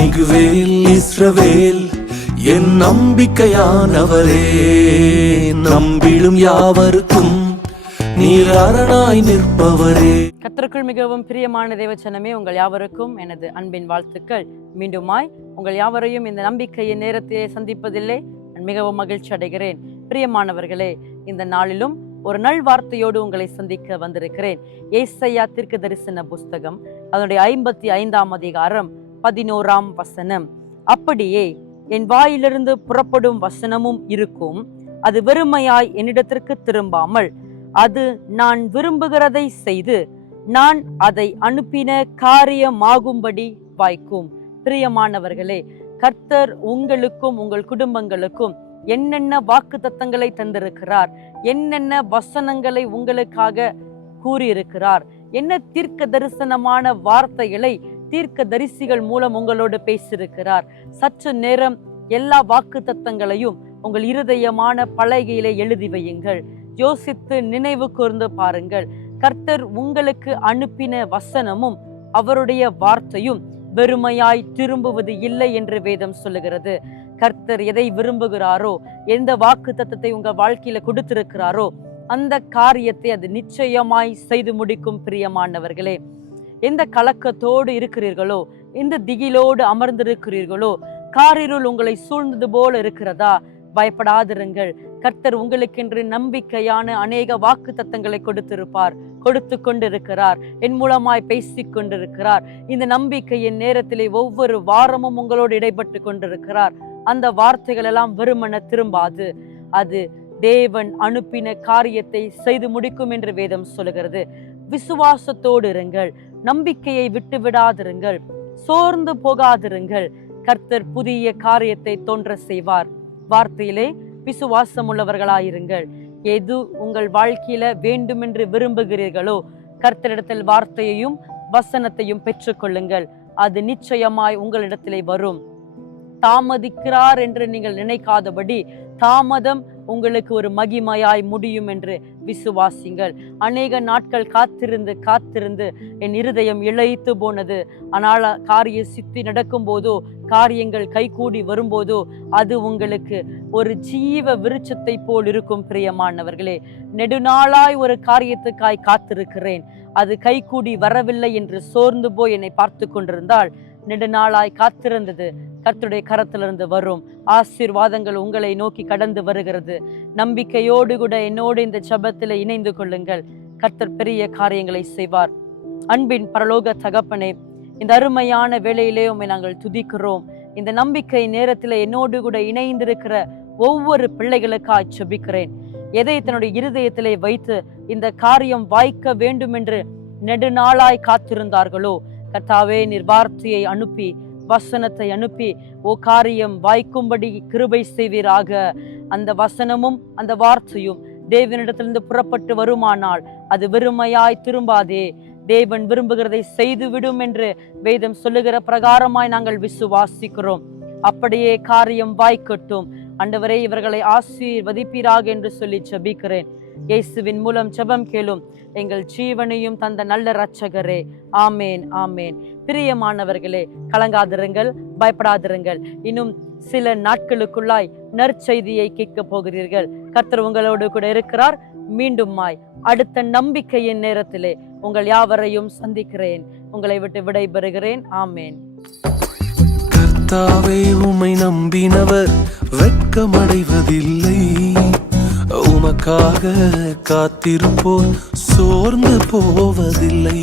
மிகுவேல் இஸ்ரவேல் என் நம்பிக்கையானவரே, நம்பிடும் யாவருக்கும் நீர் அரணாய் நிற்பவரே. கர்த்தருக்குள் மிகவும் பிரியமான தேவச்சனமே, உங்கள் யாவருக்கும் எனது அன்பின் வாழ்த்துக்கள். மீண்டுமாய் உங்கள் யாவரையும் இந்த நம்பிக்கையின் நேரத்திலே சந்திப்பதில்லை நான் மிகவும் மகிழ்ச்சி அடைகிறேன். பிரியமானவர்களே, இந்த நாளிலும் ஒரு நல் வார்த்தையோடு உங்களை சந்திக்க வந்திருக்கிறேன். ஏசாயா தீர்க்கதரிசன புஸ்தகம் அதனுடைய 55ஆம் அதிகாரம் 11ஆம் வசனம். அப்படியே என் வாயிலிருந்து புறப்படும் வசனமும் இருக்கும், அது வெறுமையாய் என்னிடத்திற்கு திரும்பாமல் அது நான் விரும்புகிறதை செய்து நான் அதை அனுப்பின காரியமாகும்படி வாய்க்கும். பிரியமானவர்களே, கர்த்தர் உங்களுக்கும் உங்கள் குடும்பங்களுக்கும் என்னென்ன வாக்கு தத்தங்களை தந்திருக்கிறார், என்னென்ன வசனங்களை உங்களுக்காக கூறியிருக்கிறார், என்ன தீர்க்க தரிசனமான வார்த்தைகளை தீர்க்க தரிசிகள் மூலம் உங்களோடு பேசியிருக்கிறார். சற்று நேரம் எல்லா வாக்கு தத்தங்களையும் உங்கள் இருதயமான பலகையிலே எழுதி வையுங்கள். யோசித்து நினைவு கூர்ந்து பாருங்கள். கர்த்தர் உங்களுக்கு அனுப்பின வசனமும் அவருடைய வார்த்தையும் வெறுமையாய் திரும்புவது இல்லை என்று வேதம் சொல்லுகிறது. கர்த்தர் எதை விரும்புகிறாரோ, எந்த வாக்கு தத்தத்தை உங்க வாழ்க்கையில கொடுத்திருக்கிறாரோ அந்த காரியத்தை அது நிச்சயமாய் செய்து முடிக்கும். பிரியமானவர்களே, எந்த கலக்கத்தோடு இருக்கிறீர்களோ, எந்த திகிலோடு அமர்ந்திருக்கிறீர்களோ, காரிருள் உங்களை சூழ்ந்தது போல இருக்கிறதா, பயப்படாதிருங்கள். கர்த்தர் உங்களுக்கென்று நம்பிக்கையான அநேக வாக்கு தத்தங்களை கொடுத்திருப்பார், கொடுத்து கொண்டிருக்கிறார், என் மூலமாய் பேசிக் கொண்டிருக்கிறார். இந்த நம்பிக்கையின் நேரத்திலே ஒவ்வொரு வாரமும் உங்களோடு இடைப்பட்டு கொண்டிருக்கிறார். அந்த வார்த்தைகள் எல்லாம் வெறுமன திரும்பாது, அது தேவன் அனுப்பின காரியத்தை செய்து முடிக்கும் என்று வேதம் சொல்லுகிறது. விசுவாசத்தோடு இருங்கள், நம்பிக்கையை விட்டு விடாதிருங்கள், சோர்ந்து போகாதிருங்கள். கர்த்தர் புதிய காரியத்தை தோன்ற செய்வார். வார்த்தையிலே விசுவாசம் உள்ளவர்களாயிருங்கள். எது உங்கள் வாழ்க்கையில வேண்டுமென்று விரும்புகிறீர்களோ கர்த்தரிடத்தில் வார்த்தையையும் வசனத்தையும் பெற்றுக்கொள்ளுங்கள். அது நிச்சயமாய் உங்களிடத்திலே வரும். தாமதிக்கிறார் என்று நீங்கள் நினைக்காதபடி தாமதம் உங்களுக்கு ஒரு மகிமையாய் முடியும் என்று விசுவாசிங்கள். அநேக நாட்கள் காத்திருந்து காத்திருந்து என் இருதயம் இழைத்து போனது. ஆனால் காரிய சித்தி நடக்கும் போதோ, காரியங்கள் கைகூடி வரும்போதோ அது உங்களுக்கு ஒரு ஜீவ விருட்சத்தை போல் இருக்கும். பிரியமானவர்களே, நெடுநாளாய் ஒரு காரியத்துக்காய் காத்திருக்கிறேன், அது கைகூடி வரவில்லை என்று சோர்ந்து போய் என்னை பார்த்து கொண்டிருந்தால், நெடுநாளாய் காத்திருந்தது கர்த்தருடைய கரத்திலிருந்து வரும். ஆசீர்வாதங்கள் உங்களை நோக்கி கடந்து வருகிறது. நம்பிக்கையோடு கூட என்னோடு இந்த ஜெபத்தில் இணைந்து கொள்ளுங்கள். கர்த்தர் பெரிய காரியங்களை செய்வார். அன்பின் பரலோக தகப்பனே, இந்த அருமையான வேளையிலே உம்மை நாங்கள் துதிக்கிறோம். இந்த நம்பிக்கை நேரத்தில் என்னோடு கூட இணைந்திருக்கிற ஒவ்வொரு பிள்ளைகளுக்காக ஜெபிக்கிறேன். எதை தன்னுடைய இருதயத்திலே வைத்து இந்த காரியம் வாய்க்க வேண்டும் என்று நெடுநாளாய் காத்திருந்தார்களோ, கர்த்தாவே நீர் வார்த்தையை அனுப்பி, வசனத்தை அனுப்பி காரியம் வாய்க்கும்படி கிருபை செய்வீராக. அந்த வசனமும் அந்த வார்த்தையும் தேவனிடத்திலிருந்து புறப்பட்டு வருமானால் அது வெறுமையாய் திரும்பாதே, தேவன் விரும்புகிறதை செய்துவிடும் என்று வேதம் சொல்லுகிற பிரகாரமாய் நாங்கள் விசுவாசிக்கிறோம். அப்படியே காரியம் வாய்க்கட்டும். ஆண்டவரே, இவர்களை ஆசீர்வதிப்பீராக என்று சொல்லி ஜெபிக்கிறேன். இயேசுவின் மூலம் ஜெபம் கேளும் எங்கள் ஜீவனையும் தந்த நல்ல இரட்சகரே. ஆமேன், ஆமேன். பிரியமானவர்களே, கலங்காதிருங்கள், பயப்படாதிருங்கள். இன்னும் சில நாட்களுக்குள்ளாய் நற்செய்தியை கேட்க போகிறீர்கள். கர்த்தர் உங்களோடு கூட இருக்கிறார். மீண்டுமாய் அடுத்த நம்பிக்கையின் நேரத்திலே உங்கள் யாவரையும் சந்திக்கிறேன். உங்களை விட்டு விடைபெறுகிறேன். ஆமேன். கர்த்தாவே, உம்மை நம்பினவர் வெட்கமடைவதில்லை, உமக்காக காத்திருப்போர் சோர்ந்து போவதில்லை.